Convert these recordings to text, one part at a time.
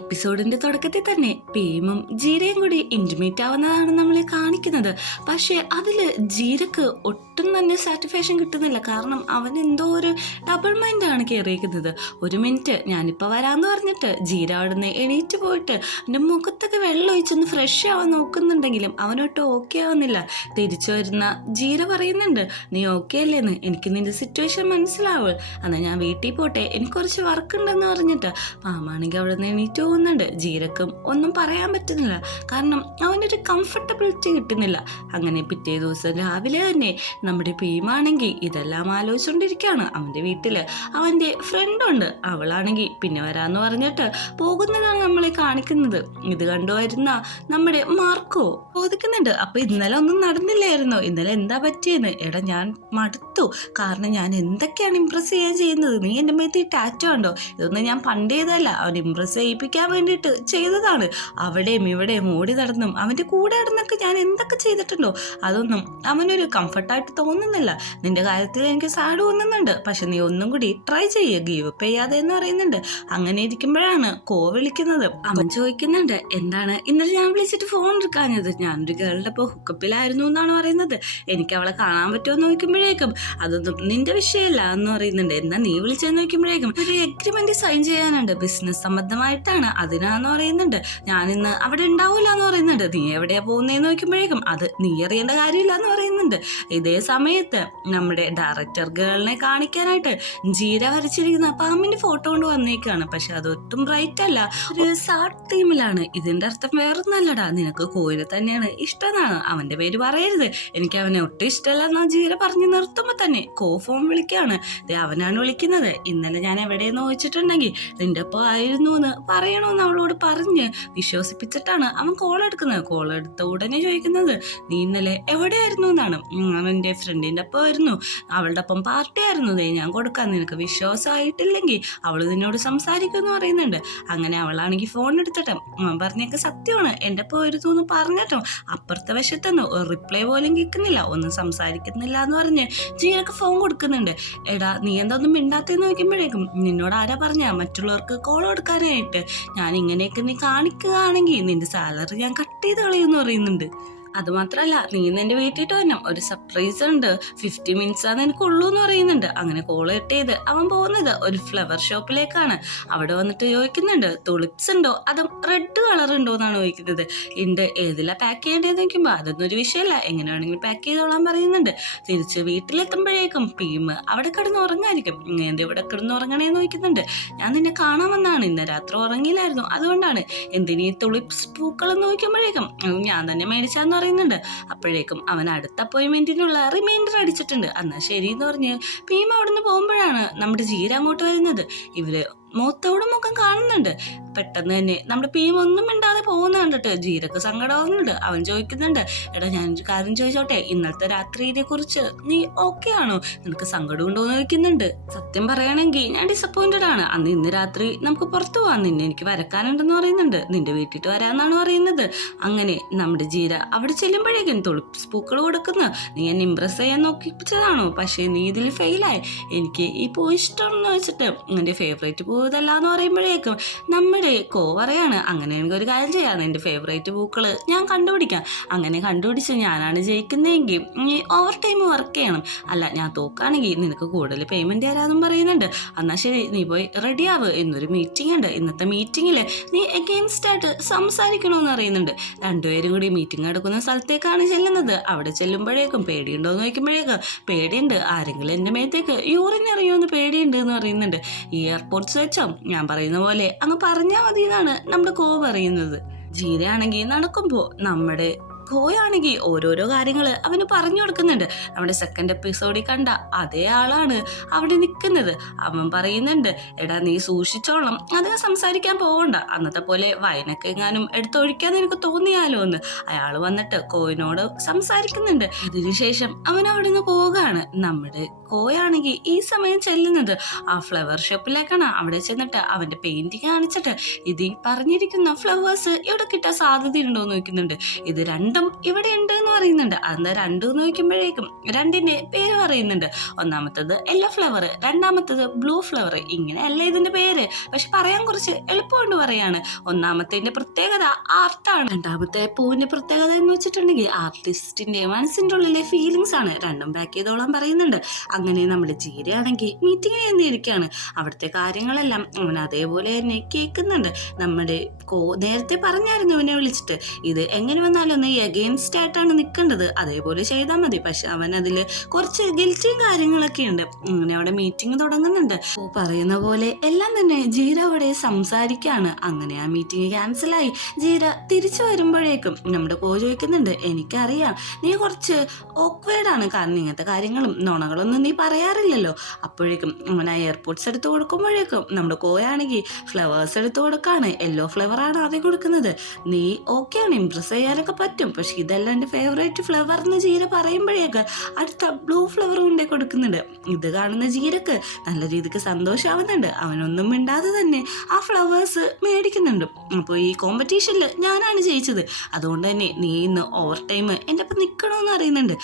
എപ്പിസോഡിന്റെ തുടക്കത്തിൽ തന്നെ ഭീമും ജീരയും കൂടി ഇന്റിമേറ്റ് ആവുന്നതാണ് നമ്മളെ കാണിക്കുന്നത്. പക്ഷെ അതില് ജീരക്ക് ഒട്ടും തന്നെ സാറ്റിസ്ഫാക്ഷൻ കിട്ടുന്നില്ല. കാരണം അവൻ എന്തോ ഒരു ഡബിൾ മൈൻഡാണ് കയറിയിരിക്കുന്നത്. ഒരു മിനിറ്റ് ഞാനിപ്പോൾ വരാമെന്ന് പറഞ്ഞിട്ട് ജീര അവിടുന്ന് എണീറ്റ് പോയിട്ട് എൻ്റെ മുഖത്തൊക്കെ വെള്ളം ഒഴിച്ചൊന്ന് ഫ്രഷ് ആവാൻ നോക്കുന്നുണ്ടെങ്കിലും അവനൊട്ടും ഓക്കെ ആവുന്നില്ല. തിരിച്ചു വരുന്ന ജീര പറയുന്നുണ്ട്, നീ ഓക്കെ അല്ലേന്ന്, എനിക്ക് നിന്റെ സിറ്റുവേഷൻ മനസ്സിലാവുക, എന്നാൽ ഞാൻ വീട്ടിൽ പോട്ടെ, എനിക്ക് കുറച്ച് വർക്ക് ഉണ്ടെന്ന് പറഞ്ഞിട്ട് മാമാണെങ്കിൽ അവിടെ നിന്ന് എണീറ്റ് പോകുന്നുണ്ട്. ജീരക്കും ഒന്നും പറയാൻ പറ്റുന്നില്ല, കാരണം അവനൊരു കംഫർട്ടബിലിറ്റി കിട്ടുന്നില്ല. അങ്ങനെ പിറ്റേ ദിവസം രാവിലെ തന്നെ നമ്മുടെ ഭീമാണെങ്കിൽ ഇതെല്ലാം ആലോചിച്ചുകൊണ്ടിരിക്കുകയാണ്. അവൻ്റെ വീട്ടിൽ അവൻ്റെ ഫ്രണ്ടുണ്ട്, അവളാണെങ്കിൽ പിന്നെ വരാമെന്ന് പറഞ്ഞിട്ട് പോകുന്നതാണ് നമ്മളെ കാണിക്കുന്നത്. ഇത് കണ്ടുവരുന്ന നമ്മുടെ മാർക്കോ ചോദിക്കുന്നുണ്ട്, അപ്പൊ ഇന്നലെ ഒന്നും നടന്നില്ലായിരുന്നോ, ഇന്നലെ എന്താ പറ്റിയെന്ന്. എടാ ഞാൻ മടുത്തു, കാരണം ഞാൻ എന്തൊക്കെയാണ് ഇമ്പ്രസ് ചെയ്യാൻ ചെയ്യുന്നത്, നീ എൻ്റെ മേത്ത് ഈ ടാറ്റോ ഉണ്ടോ, ഇതൊന്നും ഞാൻ പണ്ട് ചെയ്തല്ല, അവൻ ഇമ്പ്രസ് ചെയ്യിപ്പിക്കാൻ വേണ്ടിയിട്ട് ചെയ്തതാണ്. അവിടെയും ഇവിടെയും ഓടി നടന്നും അവൻ്റെ കൂടെ നടന്നൊക്കെ ഞാൻ എന്തൊക്കെ ചെയ്തിട്ടുണ്ടോ അതൊന്നും അവനൊരു കംഫർട്ടായിട്ട് തോന്നുന്നില്ല. നിന്റെ കാര്യത്തിൽ എനിക്ക് സാഡ് തോന്നുന്നുണ്ട്, പക്ഷെ നീ ഒന്നും കൂടി ട്രൈ ചെയ്യുക, ഗീവ് അപ്പ് ചെയ്യാതെ എന്ന് പറയുന്നുണ്ട്. അങ്ങനെ ഇരിക്കുമ്പോഴാണ് കോ വിളിക്കുന്നത്. അവൻ ചോദിക്കുന്നുണ്ട്, എന്താണ് ഇന്നലെ ഞാൻ വിളിച്ചിട്ട് ഫോൺ എടുക്കാഞ്ഞത്, ഞാനൊരു ഗേളുടെ ഇപ്പോൾ ഹുക്കപ്പിലായിരുന്നു എന്നാണ് പറയുന്നത്, എനിക്ക് അവളെ കാണാൻ പറ്റുമോ എന്ന് നോക്കുമ്പോഴേക്കും അതൊന്നും നിന്റെ വിഷയമല്ല എന്ന് പറയുന്നുണ്ട്. എന്നാ നീ വിളിച്ചെന്ന് നോക്കുമ്പോഴേക്കും ഒരു എഗ്രിമെന്റ് സൈൻ ചെയ്യാനുണ്ട്, ബിസിനസ് സംബന്ധമായിട്ടാണ്, അതിനാന്ന് പറയുന്നുണ്ട്. ഞാനിന്ന് അവിടെ ഉണ്ടാവില്ല എന്ന് പറയുന്നുണ്ട്. നീ എവിടെയാ പോകുന്നതെന്ന് നോക്കുമ്പോഴേക്കും അത് നീ അറിയേണ്ട കാര്യമില്ല എന്ന് പറയുന്നുണ്ട്. ഇതേ സമയത്ത് നമ്മുടെ ഡയറക്ടർ ഗേളിനെ കാണിക്കാനായിട്ട് ജീര വരച്ചിരിക്കുന്ന പാമ്പിന്റെ ഫോട്ടോ കൊണ്ട് വന്നേക്കാണ്. പക്ഷെ അതൊട്ടും ബ്രൈറ്റ് അല്ല, ഒരു സാഡ് തീമിലാണ്. ഇതിന്റെ അർത്ഥം വേറൊന്നല്ലടാ, നിനക്ക് കോയിനെ തന്നെയാണ് ഇഷ്ടമെന്നാണ്. അവന്റെ പേര് പറയരുത്, എനിക്ക് അവനെ ഒട്ടും ഇഷ്ടമല്ല എന്നാ ജീര പറഞ്ഞു നിർത്തുമ്പോ തന്നെ കോ ഫോൺ വിളിക്കാണ്. അവനാണ് വിളിക്കുന്നത്. ഇന്നലെ ഞാൻ എവിടെയെന്ന് ചോദിച്ചിട്ടുണ്ടെങ്കിൽ നിന്റെ ഒപ്പം ആയിരുന്നു എന്ന് പറയണമെന്ന് അവളോട് പറഞ്ഞ് വിശ്വസിപ്പിച്ചിട്ടാണ് അവൻ കോൾ എടുക്കുന്നത്. കോൾ എടുത്ത ഉടനെ ചോദിക്കുന്നത്, നീ ഇന്നലെ എവിടെയായിരുന്നു എന്നാണ്. അവൻ്റെ ഫ്രണ്ടിൻ്റെ ഒപ്പം ആയിരുന്നു, അവളുടെ ഒപ്പം പാർട്ടി ആയിരുന്നു, ഞാൻ കൊടുക്കാൻ, നിനക്ക് വിശ്വാസമായിട്ടില്ലെങ്കിൽ അവൾ നിന്നോട് സംസാരിക്കുമെന്ന് പറയുന്നുണ്ട്. അങ്ങനെ അവളാണെങ്കിൽ ഫോൺ എടുത്തിട്ട് അവൻ പറഞ്ഞേക്ക് സത്യമാണ്, എൻ്റെ ഒപ്പം ആയിരുന്നു എന്ന് പറഞ്ഞിട്ടും അപ്പുറത്തെ വശത്തൊന്നും ഒരു റിപ്ലൈ പോലും കേൾക്കുന്നില്ല, ഒന്നും സംസാരിക്കുന്നില്ല എന്ന് പറഞ്ഞ് ജീനക്ക് ഫോൺ കൊടുക്കുന്നുണ്ട്. എടാ നീ എന്താ ഒന്നും മിണ്ടാത്തെന്ന് നോക്കുമ്പോഴേക്കും നിന്നോട് ആരാ പറഞ്ഞ മറ്റുള്ളവർക്ക് കോൾ കൊടുക്കാനായിട്ട്, ഞാൻ ഇങ്ങനെയൊക്കെ നീ കാണിക്കുകയാണെങ്കിൽ നിന്റെ സാലറി ഞാൻ കട്ട് ചെയ്ത് കളയുമെന്ന് പറയുന്നുണ്ട്. അതുമാത്രമല്ല, നീ ഇന്ന് എൻ്റെ വീട്ടിൽ വരണം, ഒരു സർപ്രൈസ് ഉണ്ട്, 50 മിനിറ്റ്സ് ആണ് എനിക്കുള്ളൂ എന്ന് പറയുന്നുണ്ട്. അങ്ങനെ കോൾ കട്ട് ചെയ്ത് അവൻ പോകുന്നത് ഒരു ഫ്ലവർ ഷോപ്പിലേക്കാണ്. അവിടെ വന്നിട്ട് ചോദിക്കുന്നുണ്ട്, തുളിപ്സ് ഉണ്ടോ അതും റെഡ് കളർ ഉണ്ടോ എന്നാണ് ചോദിക്കുന്നത്. ഉണ്ട്, ഏതിലാ പാക്ക് ചെയ്യേണ്ടതെന്ന് നോക്കുമ്പോൾ അതൊന്നും ഒരു വിഷയമല്ല, എങ്ങനെ വേണമെങ്കിലും പാക്ക് ചെയ്തോളാൻ പറയുന്നുണ്ട്. തിരിച്ച് വീട്ടിലെത്തുമ്പോഴേക്കും ഭീം അവിടെ കിടന്ന് ഉറങ്ങായിരിക്കും. എന്ത് ഇവിടെ കിടന്ന് ഉറങ്ങണേന്ന് ചോദിക്കുന്നുണ്ട്. ഞാൻ നിന്നെ കാണാൻ വന്നാണ്, ഇന്ന് രാത്രി ഉറങ്ങിയില്ലായിരുന്നു, അതുകൊണ്ടാണ്. എന്തിനീ തുളിപ്സ് പൂക്കളെന്ന് നോക്കുമ്പോഴേക്കും ഞാൻ തന്നെ മേടിച്ചാന്ന് പറയുന്നുണ്ട്. അപ്പോഴേക്കും അവൻ അടുത്ത അപ്പോയിൻമെന്റിനുള്ള റിമൈൻഡർ അടിച്ചിട്ടുണ്ട്. എന്നാൽ ശരി എന്ന് പറഞ്ഞ് ഭീമ അവിടുന്ന് പോകുമ്പോഴാണ് നമ്മുടെ ജീര അങ്ങോട്ട് വരുന്നത്. ഇവര് മുഖത്തോട് മുഖം കാണുന്നുണ്ട്. പെട്ടെന്ന് തന്നെ നമ്മുടെ ഭീം ഒന്നും മിണ്ടാതെ പോകുന്ന കണ്ടിട്ട് ജീരക്ക് സങ്കടമാകുന്നുണ്ട്. അവൻ ചോദിക്കുന്നുണ്ട്, എടാ ഞാനൊരു കാര്യം ചോദിച്ചോട്ടെ, ഇന്നലത്തെ രാത്രിയെ കുറിച്ച് നീ ഓക്കെ ആണോ, നിനക്ക് സങ്കടം ഉണ്ടോ എന്ന് ചോദിക്കുന്നുണ്ട്. സത്യം പറയുകയാണെങ്കിൽ ഞാൻ ഡിസപ്പോയിന്റഡ് ആണ്, അന്ന് ഇന്ന് രാത്രി നമുക്ക് പുറത്തു പോവാം, നിന്നെ എനിക്ക് വരക്കാനുണ്ടെന്ന് പറയുന്നുണ്ട്, നിന്റെ വീട്ടിൽ വരാമെന്നാണ് പറയുന്നത്. അങ്ങനെ നമ്മുടെ ജീര അവിടെ ചെല്ലുമ്പോഴേക്കും തുളിപ്സ് പൂക്കൾ കൊടുക്കുന്നു. നീ എന്നെ ഇംപ്രസ് ചെയ്യാൻ നോക്കിപ്പിച്ചതാണോ, പക്ഷേ നീ ഇതിൽ ഫെയിലായി, എനിക്ക് ഈ പൂ ഇഷ്ടമെന്ന് വെച്ചിട്ട് എൻ്റെ ഫേവറേറ്റ് പൂ ഇതല്ല എന്ന് പറയുമ്പോഴേക്കും നമ്മുടെ കോ പറയാണ്, അങ്ങനെ എനിക്കൊരു കാര്യം ചെയ്യാം, എൻ്റെ ഫേവറേറ്റ് പൂക്കൾ ഞാൻ കണ്ടുപിടിക്കാം, അങ്ങനെ കണ്ടുപിടിച്ച് ഞാനാണ് ജയിക്കുന്നതെങ്കിൽ നീ ഓവർ ടൈം വർക്ക് ചെയ്യണം, അല്ല ഞാൻ തോക്കാണെങ്കിൽ നിനക്ക് കൂടുതൽ പേയ്മെൻറ്റ് തരാമെന്നും പറയുന്നുണ്ട്. എന്നാൽ ശരി, നീ പോയി റെഡിയാവ്, ഇന്നൊരു മീറ്റിംഗ് ഉണ്ട്, ഇന്നത്തെ മീറ്റിങ്ങിൽ നീ എഗെയിൻസ്റ്റ് ആയിട്ട് സംസാരിക്കണമെന്ന് അറിയുന്നുണ്ട്. രണ്ടുപേരും കൂടി മീറ്റിംഗ് എടുക്കുന്ന സ്ഥലത്തേക്കാണ് ചെല്ലുന്നത്. അവിടെ ചെല്ലുമ്പോഴേക്കും പേടിയുണ്ടോ എന്ന് ചോദിക്കുമ്പോഴേക്കും പേടിയുണ്ട്, ആരെങ്കിലും എൻ്റെ മേത്തേക്ക് യൂറിൻ അറിയുമെന്ന് പേടിയുണ്ട് എന്ന് പറയുന്നുണ്ട്. ഈ എയർപോർട്ട്സ് വെച്ചോ ഞാൻ പറയുന്ന പോലെ അങ്ങ് പറഞ്ഞാൽ മതി എന്നാണ് നമ്മുടെ കോ പറയുന്നത്. ജീരയാണെങ്കിൽ നടക്കുമ്പോൾ നമ്മുടെ കോയാണെങ്കിൽ ഓരോരോ കാര്യങ്ങൾ അവന് പറഞ്ഞു കൊടുക്കുന്നുണ്ട്. നമ്മുടെ സെക്കൻഡ് എപ്പിസോഡിൽ കണ്ട അതേ ആളാണ് അവിടെ നിൽക്കുന്നത്. അവൻ പറയുന്നുണ്ട്, എടാ നീ സൂക്ഷിച്ചോളാം, അധികം സംസാരിക്കാൻ പോകണ്ട, അന്നത്തെ പോലെ വൈനൊക്കെ എങ്ങാനും എടുത്തൊഴിക്കാൻ എനിക്ക് തോന്നിയാലോ എന്ന് അയാൾ വന്നിട്ട് കോയിനോട് സംസാരിക്കുന്നുണ്ട്. അതിനുശേഷം അവൻ അവിടെ നിന്ന് പോവുകയാണ്. നമ്മുടെ കോയാണെങ്കിൽ ഈ സമയം ചെല്ലുന്നത് ആ ഫ്ലവർ ഷോപ്പിലേക്കാണ്. അവിടെ ചെന്നിട്ട് അവന്റെ പെയിന്റിങ് കാണിച്ചിട്ട് ഇത് ഈ പറഞ്ഞിരിക്കുന്ന ഫ്ലവേഴ്സ് ഇവിടെ കിട്ടാൻ സാധ്യതയുണ്ടോ എന്ന് നോക്കുന്നുണ്ട്. ഇത് രണ്ട് രണ്ടും ഇവിടെ ഉണ്ട് എന്ന് പറയുന്നുണ്ട്. അന്ന് രണ്ടും എന്ന് ചോദിക്കുമ്പോഴേക്കും രണ്ടിന്റെ പേര് പറയുന്നുണ്ട്. ഒന്നാമത്തത് യെല്ലോ ഫ്ലവർ, രണ്ടാമത്തത് ബ്ലൂ ഫ്ലവർ. ഇങ്ങനെയല്ല ഇതിന്റെ പേര്, പക്ഷെ പറയാൻ കുറച്ച് എളുപ്പമുണ്ട് പറയാണ്. ഒന്നാമത്തെ പ്രത്യേകത ആർട്ടാണ്, രണ്ടാമത്തെ പൂവിന്റെ പ്രത്യേകത എന്ന് വെച്ചിട്ടുണ്ടെങ്കിൽ ആർട്ടിസ്റ്റിന്റെ മനസ്സിന്റെ ഉള്ളിലെ ഫീലിങ്സ് ആണ്. രണ്ടും ബാക്ക് ചെയ്തോളാൻ പറയുന്നുണ്ട്. അങ്ങനെ നമ്മുടെ ജീരയാണെങ്കിൽ മീറ്റിംഗിന് ചെന്നിരിക്കുകയാണ്. അവിടുത്തെ കാര്യങ്ങളെല്ലാം അവൻ അതേപോലെ തന്നെ കേൾക്കുന്നുണ്ട്. നമ്മുടെ നേരത്തെ പറഞ്ഞായിരുന്നു ഇവനെ വിളിച്ചിട്ട്, ഇത് എങ്ങനെ വന്നാലും നീ അഗെയിൻസ്റ്റ് ആയിട്ടാണ് നിൽക്കേണ്ടത്, അതേപോലെ ചെയ്താൽ മതി. പക്ഷെ അവൻ അതിൽ കുറച്ച് ഗിൽറ്റിയും കാര്യങ്ങളൊക്കെ ഉണ്ട്. അങ്ങനെ അവിടെ മീറ്റിംഗ് തുടങ്ങുന്നുണ്ട്. പറയുന്ന പോലെ എല്ലാം തന്നെ ജീര അവിടെ സംസാരിക്കുകയാണ്. അങ്ങനെ ആ മീറ്റിംഗ് ക്യാൻസലായി. ജീര തിരിച്ചു വരുമ്പോഴേക്കും നമ്മുടെ ചോദിക്കുന്നുണ്ട്, എനിക്കറിയാം നീ കുറച്ച് ഓക്വേർഡാണ്, കാരണം ഇങ്ങനത്തെ കാര്യങ്ങളും നുണകളൊന്നും നീ പറയാറില്ലല്ലോ. അപ്പോഴേക്കും അവൻ ആ എയർപോർട്ട്സ് എടുത്ത് കൊടുക്കുമ്പോഴേക്കും നമ്മുടെ കോയാണെങ്കിൽ ഫ്ലവേഴ്സ് എടുത്ത് കൊടുക്കാണ്. യെല്ലോ ഫ്ലവറാണ് ആദ്യം കൊടുക്കുന്നത്. നീ ഓക്കെയാണ്, ഇംപ്രസ് ചെയ്യാനൊക്കെ പറ്റും, പക്ഷെ ഇതെല്ലാം എൻ്റെ ഫേവറേറ്റ് ഫ്ലവർ എന്ന് ജീര പറയുമ്പോഴേക്ക് അടുത്ത ബ്ലൂ ഫ്ലവർ കൊണ്ടേ കൊടുക്കുന്നുണ്ട്. ഇത് കാണുന്ന ജീരക്ക് നല്ല രീതിക്ക് സന്തോഷമാവുന്നുണ്ട്. അവനൊന്നും മിണ്ടാതെ തന്നെ ആ ഫ്ലവേഴ്സ് മേടിക്കുന്നുണ്ട്. അപ്പോൾ ഈ കോമ്പറ്റീഷനിൽ ഞാനാണ് ജയിച്ചത്, അതുകൊണ്ട് തന്നെ നീ ഇന്ന് ഓവർ ടൈം എൻ്റെ ഒപ്പം നിൽക്കണമെന്ന് അറിയുന്നുണ്ട്.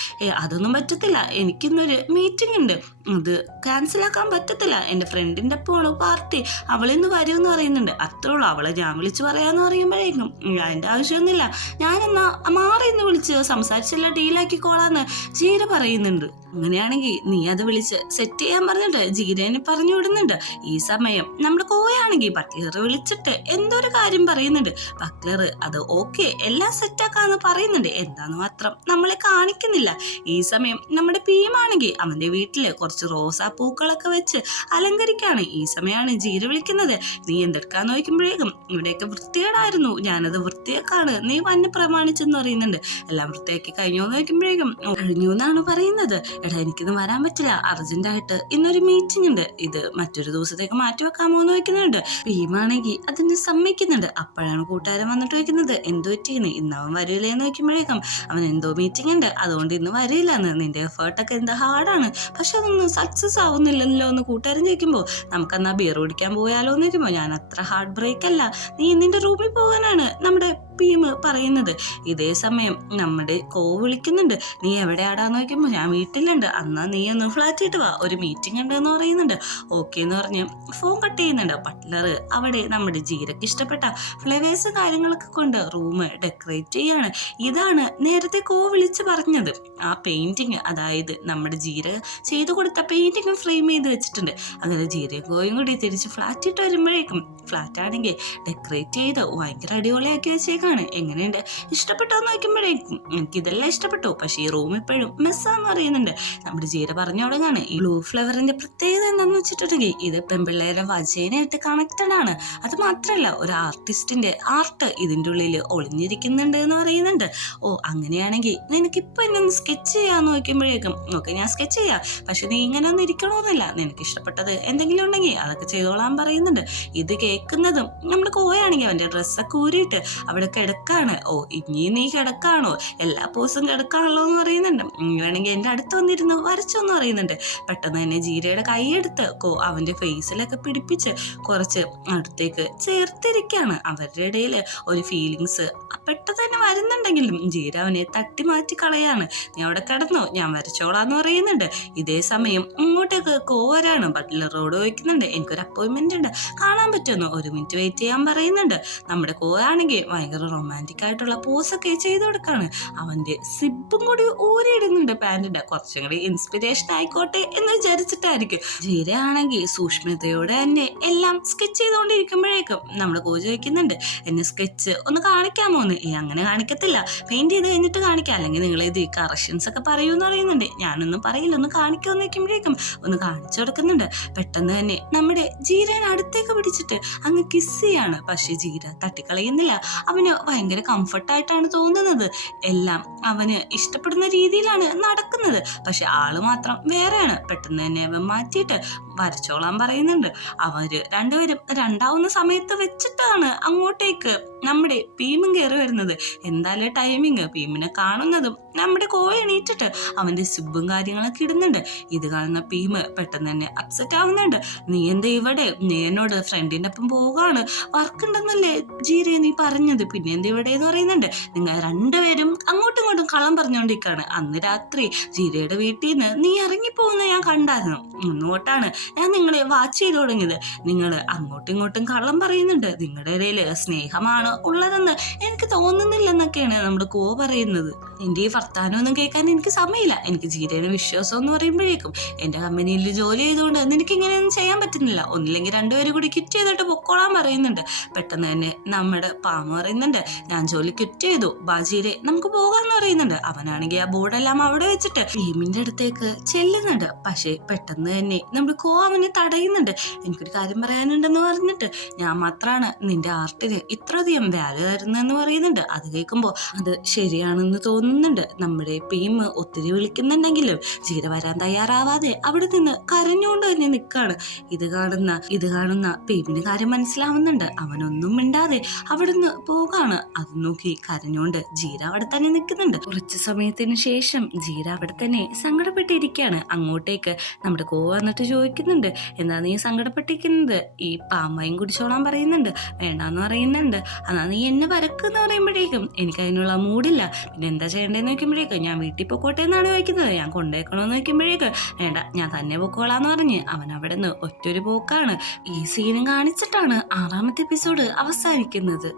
അതൊന്നും പറ്റത്തില്ല, എനിക്കിന്നൊരു മീറ്റിംഗ് ഉണ്ട്, അത് ക്യാൻസലാക്കാൻ പറ്റത്തില്ല. എൻ്റെ ഫ്രണ്ടിൻ്റെ ഒപ്പമാണ് പാർട്ടി, അവളിന്ന് വരുമെന്ന് പറയുന്നുണ്ട്. അത്രേ ഉള്ളൂ, അവളെ ഞാൻ വിളിച്ച് പറയാമെന്ന് പറയുമ്പോഴേക്കും അതിൻ്റെ ആവശ്യമൊന്നുമില്ല, ഞാനെന്നാ മാറി എന്ന് വിളിച്ച് സംസാരിച്ചെല്ലാം ഡീലാക്കിക്കോളാന്ന് ജീര പറയുന്നുണ്ട്. അങ്ങനെയാണെങ്കിൽ നീ അത് വിളിച്ച് സെറ്റ് ചെയ്യാൻ പറഞ്ഞിട്ട് ജീരനെ പറഞ്ഞു വിടുന്നുണ്ട്. ഈ സമയം നമ്മുടെ കോയാണെങ്കിൽ ബട്ട്ലർ വിളിച്ചിട്ട് എന്തോ ഒരു കാര്യം പറയുന്നുണ്ട്. ബട്ട്ലർ അത് ഓക്കെ എല്ലാം സെറ്റാക്കാന്ന് പറയുന്നുണ്ട്, എന്താന്ന് മാത്രം നമ്മളെ കാണിക്കുന്നില്ല. ഈ സമയം നമ്മുടെ പീമാണെങ്കിൽ അവന്റെ വീട്ടില് കുറച്ച് റോസാ പൂക്കളൊക്കെ വെച്ച് അലങ്കരിക്കാണ്. ഈ സമയമാണ് ജീര വിളിക്കുന്നത്. നീ എന്തെടുക്കാന്ന് നോക്കുമ്പോഴേക്കും ഇവിടെയൊക്കെ വൃത്തികേടായിരുന്നു, ഞാനത് വൃത്തിയാക്കാണ്, നീ വന്നെ പ്രമാണിച്ചെന്ന് പറയുന്നുണ്ട്. എല്ലാം വൃത്തിയാക്കി കഴിഞ്ഞോന്ന് നോക്കുമ്പോഴേക്കും കഴിഞ്ഞു എന്നാണ് പറയുന്നത്. എടാ എനിക്കിന്ന് വരാൻ പറ്റില്ല, അർജന്റായിട്ട് ഇന്നൊരു മീറ്റിംഗ് ഉണ്ട്, ഇത് മറ്റൊരു ദിവസത്തേക്ക് മാറ്റി വെക്കാമോ എന്ന് ചോദിക്കുന്നുണ്ട്. ഭീമാണെങ്കിൽ അതിന് സമ്മതിക്കുന്നുണ്ട്. അപ്പോഴാണ് കൂട്ടുകാരൻ വന്നിട്ട് ചോദിക്കുന്നത്, എന്ത് പറ്റിയെന്ന്, ഇന്ന് അവൻ വരില്ലേ എന്ന് ചോദിക്കുമ്പോഴേക്കും അവൻ എന്തോ മീറ്റിംഗ് ഉണ്ട്, അതുകൊണ്ട് ഇന്ന് വരില്ലെന്ന്, നിന്റെ എഫേർട്ടൊക്കെ എന്താ ഹാർഡാണ്, പക്ഷെ അതൊന്നും സക്സസ് ആവുന്നില്ലല്ലോ എന്ന് കൂട്ടുകാരൻ ചോദിക്കുമ്പോൾ നമുക്കെന്നാ ബിയർ കുടിക്കാൻ പോയാലോ എന്ന് ചോദിക്കുമ്പോൾ ഞാൻ അത്ര ഹാർഡ് ബ്രേക്ക് അല്ല, നീ നിന്റെ റൂമിൽ പോകാനാണ് നമ്മുടെ പീം പറയുന്നത്. ഇതേ സമയം നമ്മുടെ വിളിക്കുന്നുണ്ട്, നീ എവിടെയാടാന്ന് നോക്കുമ്പോൾ ഞാൻ വീട്ടിലുണ്ട്, അന്നാ നീ ഒന്ന് ഫ്ലാറ്റിട്ട് വാ, ഒരു മീറ്റിംഗ് ഉണ്ട് എന്ന് പറയുന്നുണ്ട്. ഓക്കെ എന്ന് പറഞ്ഞ് ഫോൺ കട്ട് ചെയ്യുന്നുണ്ട്. ബട്ട്ലർ അവിടെ നമ്മുടെ ജീരക്ക് ഇഷ്ടപ്പെട്ട ഫ്ലവേഴ്സ് കാര്യങ്ങളൊക്കെ കൊണ്ട് റൂം ഡെക്കറേറ്റ് ചെയ്യാണ്. ഇതാണ് നേരത്തെ വിളിച്ച് പറഞ്ഞത്, ആ പെയിന്റിങ്, അതായത് നമ്മുടെ ജീര ചെയ്തു കൊടുത്ത പെയിന്റിങ് ഫ്രെയിം ചെയ്ത് വെച്ചിട്ടുണ്ട്. അങ്ങനെ ജീരകോയും കൂടി തിരിച്ച് ഫ്ലാറ്റിട്ട് വരുമ്പോഴേക്കും ഫ്ലാറ്റാണെങ്കിൽ ഡെക്കറേറ്റ് ചെയ്ത് ഭയങ്കര അടിപൊളിയാക്കി വെച്ചേക്കാണ്. എങ്ങനെയുണ്ട്, ഇഷ്ടപ്പെട്ടോന്ന് നോക്കുമ്പോഴേക്കും എനിക്കിതെല്ലാം ഇഷ്ടപ്പെട്ടു, പക്ഷേ ഈ റൂം ഇപ്പോഴും മെസ്സാന്ന് പറയുന്നുണ്ട്. നമ്മുടെ ജീര പറഞ്ഞു തുടങ്ങാണ്, ഈ ബ്ലൂ ഫ്ലവറിന്റെ പ്രത്യേകത എന്താണെന്ന് വെച്ചിട്ടുണ്ടെങ്കിൽ ഇത് പെൺപിള്ളേരെ വജേനായിട്ട് കണക്റ്റഡ് ആണ്. അത് മാത്രമല്ല ഒരു ആർട്ടിസ്റ്റിന്റെ ആർട്ട് ഇതിൻ്റെ ഉള്ളിൽ ഒളിഞ്ഞിരിക്കുന്നുണ്ട് എന്ന് പറയുന്നുണ്ട്. ഓ അങ്ങനെയാണെങ്കിൽ നിനക്കിപ്പോൾ എന്നെ ഒന്ന് സ്കെച്ച് ചെയ്യാന്ന് നോക്കുമ്പോഴേക്കും ഓക്കെ ഞാൻ സ്കെച്ച് ചെയ്യാം, പക്ഷെ നീ ഇങ്ങനെ ഒന്നും ഇരിക്കണമെന്നില്ല, നിനക്ക് ഇഷ്ടപ്പെട്ടത് എന്തെങ്കിലും ഉണ്ടെങ്കിൽ അതൊക്കെ ചെയ്തോളാൻ പറയുന്നുണ്ട്. ഇത് കേൾക്കുന്നതും നമ്മുടെ കോയാണെങ്കിൽ അവന്റെ ഡ്രസ്സൊക്കെ ഊരിയിട്ട് അവിടെ കിടക്കാണ്. ഓ ഇനി നീ കിടക്കാണോ, എല്ലാ പോസും കിടക്കാണല്ലോ എന്ന് പറയുന്നുണ്ട്. വേണമെങ്കിൽ എൻ്റെ അടുത്ത് വന്നിരുന്ന് വരച്ചോന്ന് പറയുന്നുണ്ട്. പെട്ടെന്ന് തന്നെ ജീരയുടെ കൈയെടുത്ത് അവന്റെ ഫേസിലൊക്കെ പിടിപ്പിച്ച് കുറച്ച് അടുത്തേക്ക് ചേർത്തിരിക്കുകയാണ്. അവരുടെ ഇടയിൽ ഒരു ഫീലിങ്സ് പെട്ടെന്ന് തന്നെ വരുന്നുണ്ടെങ്കിലും ജീര അവനെ തട്ടി മാറ്റി കളയാണ്. നീ അവിടെ കിടന്നോ, ഞാൻ വരച്ചോളാന്ന് പറയുന്നുണ്ട്. ഇതേ സമയം ഇങ്ങോട്ടേക്ക് വരാണ്. ബട്ട്ലറോട് ചോദിക്കുന്നുണ്ട്, എനിക്കൊരു അപ്പോയിൻമെന്റ് ഉണ്ട്, കാണാൻ പറ്റുമെന്നോ, ഒരു മിനിറ്റ് വെയിറ്റ് ചെയ്യാൻ പറയുന്നുണ്ട്. നമ്മുടെ ആണെങ്കിൽ ഭയങ്കര റൊമാൻറ്റിക് ആയിട്ടുള്ള പോസൊക്കെ ചെയ്ത് കൊടുക്കാണ്. അവന്റെ സിബും കൂടി ഊരിയിടുന്നുണ്ട് പാൻറ്റിന്റെ, കുറച്ചും കൂടി ഇൻസ്പിറേഷൻ ആയിക്കോട്ടെ എന്ന് വിചാരിച്ചിട്ടായിരിക്കും. ജീര ആണെങ്കിൽ സൂക്ഷ്മതയോടെ തന്നെ എല്ലാം സ്കെച്ച് ചെയ്തുകൊണ്ടിരിക്കുമ്പോഴേക്കും നമ്മുടെ ചോദിക്കുന്നുണ്ട്, എന്നെ സ്കെച്ച് ഒന്ന് കാണിക്കാമോന്ന്. അങ്ങനെ കാണിക്കത്തില്ല, പെയിന്റ് ചെയ്ത് കഴിഞ്ഞിട്ട് കാണിക്കാം, അല്ലെങ്കിൽ നിങ്ങൾ ഇത് കറക്ഷൻസ് ഒക്കെ പറയൂന്ന് പറയുന്നുണ്ട്. ഞാനൊന്നും പറയില്ല, ഒന്ന് കാണിക്കുമെന്ന് വെക്കുമ്പോഴേക്കും ഒന്ന് കാണിച്ചു കൊടുക്കുന്നുണ്ട്. പെട്ടെന്ന് തന്നെ നമ്മുടെ ജീരനെ അടുത്തേക്ക് പിടിച്ചിട്ട് അങ്ങ് കിസ് ചെയ്യാണ്. പക്ഷെ ജീര തട്ടിക്കളയുന്നില്ല, അവന് ഭയങ്കര കംഫർട്ടായിട്ടാണ് തോന്നുന്നത്. എല്ലാം അവന് ഇഷ്ടപ്പെടുന്ന രീതിയിലാണ് നടക്കുന്നത്, പക്ഷെ ആള് മാത്രം വേറെയാണ്. പെട്ടെന്ന് തന്നെ അവൻ മാറ്റിയിട്ട് വരച്ചോളാൻ പറയുന്നുണ്ട്. അവര് രണ്ടുപേരും രണ്ടാവുന്ന സമയത്ത് വെച്ചിട്ടാണ് അങ്ങോട്ടേക്ക് നമ്മുടെ പീമും കയറി വരുന്നത്. എന്തായാലും ടൈമിങ് പീമിനെ കാണുന്നതും നമ്മുടെ എണീറ്റിട്ട് അവന്റെ സിബും കാര്യങ്ങളൊക്കെ ഇടുന്നുണ്ട്. ഇത് കാണുന്ന പീമ് പെട്ടെന്ന് തന്നെ അപ്സെറ്റ് ആവുന്നുണ്ട്. നീ എന്താ ഇവിടെ, നീ എന്നോട് ഫ്രണ്ടിന്റെ ഒപ്പം പോകാണ്, വർക്ക് ഉണ്ടെന്നല്ലേ ജീരയെ നീ പറഞ്ഞത്, പിന്നെ പിന്നെ എന്ത് ഇവിടെ എന്ന് പറയുന്നുണ്ട്. നിങ്ങൾ രണ്ടുപേരും അങ്ങോട്ടും ഇങ്ങോട്ടും കള്ളം പറഞ്ഞുകൊണ്ടിരിക്കുകയാണ്. അന്ന് രാത്രി ജീരയുടെ വീട്ടിൽ നിന്ന് നീ ഇറങ്ങിപ്പോകുന്ന ഞാൻ കണ്ടായിരുന്നു. ഒന്നുകൊണ്ടാണ് ഞാൻ നിങ്ങളെ വാച്ച് ചെയ്ത് തുടങ്ങിയത്. നിങ്ങൾ അങ്ങോട്ടും ഇങ്ങോട്ടും കള്ളം പറയുന്നുണ്ട്. നിങ്ങളുടെ ഇടയിൽ സ്നേഹമാണ് ഉള്ളതെന്ന് എനിക്ക് തോന്നുന്നില്ലെന്നൊക്കെയാണ് നമ്മുടെ കോ പറയുന്നത്. നിന്റെ ഈ വർത്താനമൊന്നും കേൾക്കാൻ എനിക്ക് സമയമില്ല. എനിക്ക് ജീരയുടെ വിശ്വാസം എന്ന് പറയുമ്പോഴേക്കും എൻ്റെ കമ്പനിയിൽ ജോലി ചെയ്തുകൊണ്ട് നിനക്ക് ഇങ്ങനെയൊന്നും ചെയ്യാൻ പറ്റുന്നില്ല. ഒന്നില്ലെങ്കിൽ രണ്ടുപേരും കൂടി ക്വിറ്റ് ചെയ്തിട്ട് പൊക്കോളാൻ പറയുന്നുണ്ട്. പെട്ടെന്ന് തന്നെ നമ്മുടെ പാമ പറയുന്നുണ്ട്, ഞാൻ ജോലി ക്വിറ്റ് ചെയ്തു, ബാജീരെ നമുക്ക് പോകാന്ന് പറയുന്നുണ്ട്. അവനാണെങ്കിൽ ആ ബോർഡെല്ലാം അവിടെ വെച്ചിട്ട് ഭീമിന്റെ അടുത്തേക്ക് ചെല്ലുന്നുണ്ട്. പക്ഷേ പെട്ടെന്ന് തന്നെ നമ്മുടെ കോ അവനെ തടയുന്നുണ്ട്. എനിക്കൊരു കാര്യം പറയാനുണ്ടെന്ന് പറഞ്ഞിട്ട്, ഞാൻ മാത്രമാണ് നിന്റെ ആർട്ടിന് ഇത്രയധികം വാല്യൂ തരുന്നതെന്ന് പറയുന്നുണ്ട്. അത് കേൾക്കുമ്പോൾ അത് ശരിയാണെന്ന് തോന്നുന്നുണ്ട്. നമ്മുടെ ഭീം ഒത്തിരി വിളിക്കുന്നുണ്ടെങ്കിലും ജീര വരാൻ തയ്യാറാവാതെ അവിടെ നിന്ന് കരഞ്ഞുകൊണ്ട് തന്നെ നിൽക്കാണ്. ഇത് കാണുന്ന ഭീമിന് കാര്യം മനസ്സിലാവുന്നുണ്ട്. അവനൊന്നും മിണ്ടാതെ അവിടുന്ന് പോകാണ്. അത് നോക്കി കരഞ്ഞുകൊണ്ട് ജീര അവിടെ തന്നെ നിൽക്കുന്നുണ്ട്. കുറച്ച് സമയത്തിന് ശേഷം ജീര അവിടെ തന്നെ സങ്കടപ്പെട്ടിരിക്കുകയാണ്. അങ്ങോട്ടേക്ക് നമ്മുടെ കോ വന്നിട്ട് ചോദിക്കുന്നുണ്ട്, എന്താ നീ സങ്കടപ്പെട്ടിരിക്കുന്നത്? ഈ പാമ്പയും കുടിച്ചോളാൻ പറയുന്നുണ്ട്. വേണ്ടാന്ന് പറയുന്നുണ്ട്. എന്നാ നീ എന്നെ വരക്കെന്ന് പറയുമ്പോഴേക്കും എനിക്ക് അതിനുള്ള മൂടില്ല. പിന്നെ എന്താ ചെയ്യേണ്ടതെന്ന് നോക്കുമ്പോഴേക്കും ഞാൻ വീട്ടിൽ പൊക്കോട്ടെ എന്നാണ് ചോദിക്കുന്നത്. ഞാൻ കൊണ്ടുപോയിക്കണോന്ന് നോക്കുമ്പോഴേക്ക് വേണ്ട, ഞാൻ തന്നെ പൊക്കോളാന്ന് പറഞ്ഞ് അവൻ അവിടെ നിന്ന് ഒറ്റൊരു പോക്കാണ്. ഈ സീനും കാണിച്ചിട്ടാണ് 6ാമത്തെ എപ്പിസോഡ് അവസാനിക്കുന്നത്.